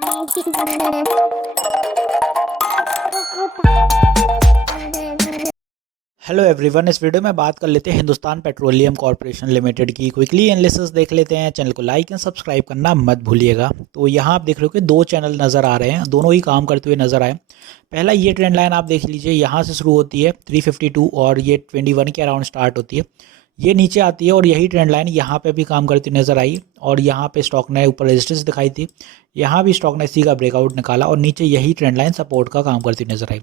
Hello everyone, इस video में बात कर लेते हैं हिंदुस्तान पेट्रोलियम कॉर्पोरेशन लिमिटेड की क्विकली एनालिसिस देख लेते हैं। चैनल को लाइक एंड सब्सक्राइब करना मत भूलिएगा। तो यहाँ आप देख रहे हो कि दो चैनल नज़र आ रहे हैं, दोनों ही काम करते हुए नज़र आए। पहला ये ट्रेंड लाइन आप देख लीजिए, यहाँ से शुरू होती है 352 और ये 21 के अराउंड स्टार्ट होती है, ये नीचे आती है और यही ट्रेंड लाइन यहाँ पे भी काम करती नज़र आई और यहाँ पे स्टॉक ने ऊपर रेजिस्टेंस दिखाई थी, यहाँ भी स्टॉक ने इसी का ब्रेकआउट निकाला और नीचे यही ट्रेंड लाइन सपोर्ट का काम करती नज़र आई।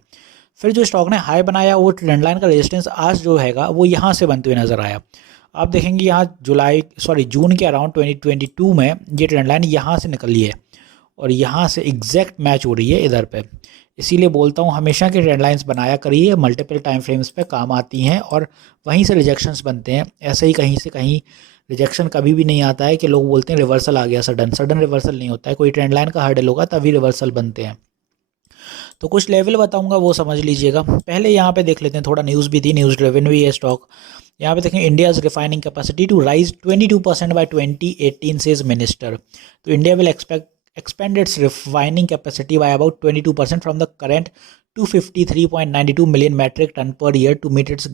फिर जो स्टॉक ने हाई बनाया वो ट्रेंड लाइन का रेजिस्टेंस आज जो हैगा वो यहाँ से बनते हुए नज़र आया। आप देखेंगे यहाँ जून के अराउंड 2022 में ये ट्रेंड लाइन यहाँ से निकली है और यहाँ से एग्जैक्ट मैच हो रही है इधर पे। इसीलिए बोलता हूँ हमेशा के ट्रेंड लाइन्स बनाया करिए, मल्टीपल टाइम फ्रेम्स पे काम आती हैं और वहीं से रिजेक्शंस बनते हैं। ऐसे ही कहीं से कहीं रिजेक्शन कभी भी नहीं आता है कि लोग बोलते हैं रिवर्सल आ गया, सडन रिवर्सल नहीं होता है। कोई ट्रेंड लाइन का हर्डल होगा तभी रिवर्सल बनते हैं। तो कुछ लेवल बताऊंगा वो समझ लीजिएगा। पहले यहाँ पे देख लेते हैं, थोड़ा न्यूज़ भी थी, न्यूज़ ड्रिवन भी है स्टॉक। यहाँ पे देखें India's refining capacity to rise 22% by 2018 says minister. तो India will expand its refining capacity by about 22% from the current 253.92 million metric ton per year to meet its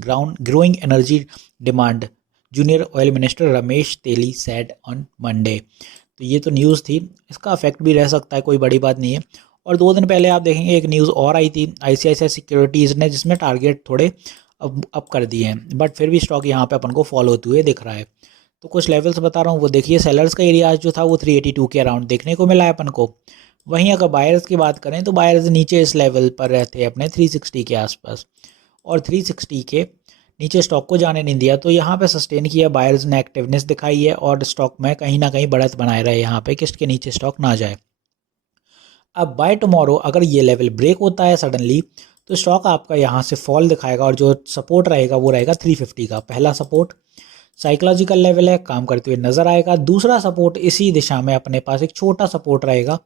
growing energy demand, junior oil minister Ramesh Teli said on Monday। तो ये तो news थी, इसका effect भी रह सकता है, कोई बड़ी बात नहीं है। और 2 दिन पहले आप देखेंगे एक न्यूज़ और आई थी ICICI सिक्योरिटीज़ ने, जिसमें टारगेट थोड़े अप कर दिए हैं, बट फिर भी स्टॉक यहाँ पे अपन को फॉलो होते हुए दिख रहा है। तो कुछ लेवल्स बता रहा हूँ वो देखिए। सेलर्स का एरिया जो था वो 382 के अराउंड देखने को मिला है अपन को। वहीं अगर बायर्स की बात करें तो बायर्स नीचे इस लेवल पर रहते हैं अपने 360 के आसपास, और 360 के नीचे स्टॉक को जाने नहीं दिया। तो यहाँ पे सस्टेन किया, बायर्स ने एक्टिवनेस दिखाई है और स्टॉक में कहीं ना कहीं बढ़त बनाए रहे यहाँ पे कि इसके नीचे स्टॉक ना जाए। अब बाय टुमारो अगर ये लेवल ब्रेक होता है सडनली तो स्टॉक आपका यहाँ से फॉल दिखाएगा और जो सपोर्ट रहेगा वो रहेगा 350 का। पहला सपोर्ट साइकोलॉजिकल लेवल है, काम करते हुए नजर आएगा। दूसरा सपोर्ट इसी दिशा में अपने पास एक छोटा सपोर्ट रहेगा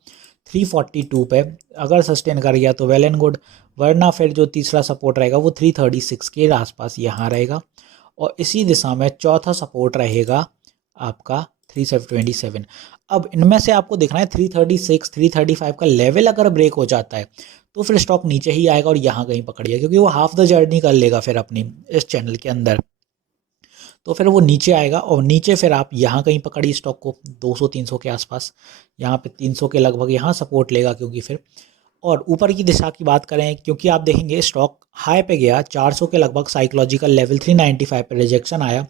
342 पे, अगर सस्टेन कर गया तो वेल एंड गुड, वरना फिर जो तीसरा सपोर्ट रहेगा वो 336 के आसपास यहाँ रहेगा। और इसी दिशा में चौथा सपोर्ट रहेगा आपका 327। अब इनमें से आपको देखना है 336 335 का लेवल अगर ब्रेक हो जाता है तो फिर स्टॉक नीचे ही आएगा और यहाँ कहीं पकड़िएगा, क्योंकि वो हाफ द जर्नी कर लेगा फिर अपनी इस चैनल के अंदर। तो फिर वो नीचे आएगा और नीचे फिर आप यहाँ कहीं पकड़िए स्टॉक को 200-300 के आसपास, यहाँ पे 300 के लगभग यहाँ सपोर्ट लेगा। क्योंकि फिर और ऊपर की दिशा की बात करें, क्योंकि आप देखेंगे स्टॉक हाई पे गया 400 के लगभग, साइकोलॉजिकल लेवल 395 पे रिजेक्शन आया।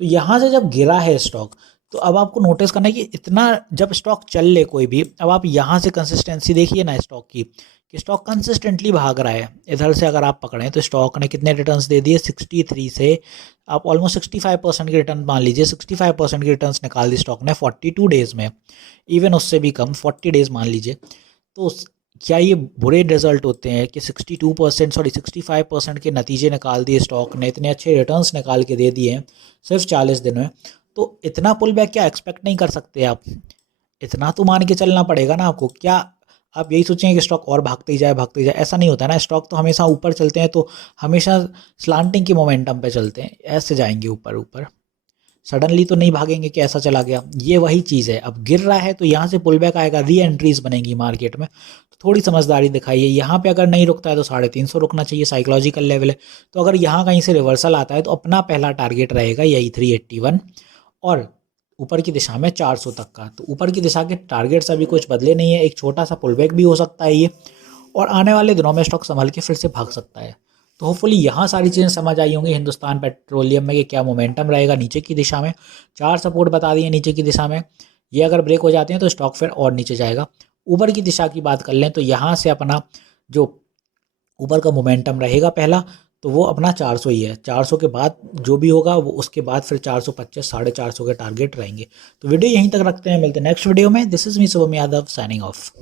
तो यहाँ से जब गिरा है स्टॉक तो अब आपको नोटिस करना है कि इतना जब स्टॉक चल ले कोई भी, अब आप यहाँ से कंसिस्टेंसी देखिए ना स्टॉक की, कि स्टॉक कंसिस्टेंटली भाग रहा है। इधर से अगर आप पकड़ें तो स्टॉक ने कितने रिटर्न्स दे दिए, 63 से आप ऑलमोस्ट 65% के रिटर्न मान लीजिए, 65% के रिटर्न्स निकाल दिए स्टॉक ने 42 डेज़ में, इवन उससे भी कम 40 डेज़ मान लीजिए। तो क्या ये बुरे रिजल्ट होते हैं कि 65% के नतीजे निकाल दिए स्टॉक ने, इतने अच्छे रिटर्न्स निकाल के दे दिए हैं सिर्फ 40 दिन में। तो इतना पुल बैक क्या एक्सपेक्ट नहीं कर सकते आप? इतना तो मान के चलना पड़ेगा ना आपको। क्या आप यही सोचेंगे कि स्टॉक और भागते ही जाए? ऐसा नहीं होता है ना। स्टॉक तो हमेशा ऊपर चलते हैं तो हमेशा स्लांटिंग की मोमेंटम पे चलते हैं, ऐसे जाएंगे ऊपर ऊपर, सडनली तो नहीं भागेंगे कि ऐसा चला गया। ये वही चीज़ है, अब गिर रहा है तो यहाँ से पुल बैक आएगा, री एंट्रीज बनेंगी मार्केट में। तो थोड़ी समझदारी दिखाइए। यहाँ पे अगर नहीं रुकता है तो 350 रुकना चाहिए, साइकोलॉजिकल लेवल है। तो अगर यहाँ कहीं से रिवर्सल आता है तो अपना पहला टारगेट रहेगा यही 381 और ऊपर की दिशा में 400 तक का। तो ऊपर की दिशा के टारगेट्स अभी कुछ बदले नहीं है, एक छोटा सा पुलबैक भी हो सकता है ये, और आने वाले दिनों में स्टॉक संभल के फिर से भाग सकता है। तो होपफुली यहाँ सारी चीज़ें समझ आई होंगी हिंदुस्तान पेट्रोलियम में कि क्या मोमेंटम रहेगा नीचे की दिशा में। 4 सपोर्ट बता दिए नीचे की दिशा में, ये अगर ब्रेक हो जाते हैं तो स्टॉक फिर और नीचे जाएगा। ऊपर की दिशा की बात कर लें तो यहाँ से अपना जो ऊपर का मोमेंटम रहेगा पहला, तो वो अपना 400 ही है। 400 के बाद जो भी होगा वो उसके बाद फिर 425 450 के टारगेट रहेंगे। तो वीडियो यहीं तक रखते हैं, मिलते हैं नेक्स्ट वीडियो में। This is me Shubham Yadav signing off.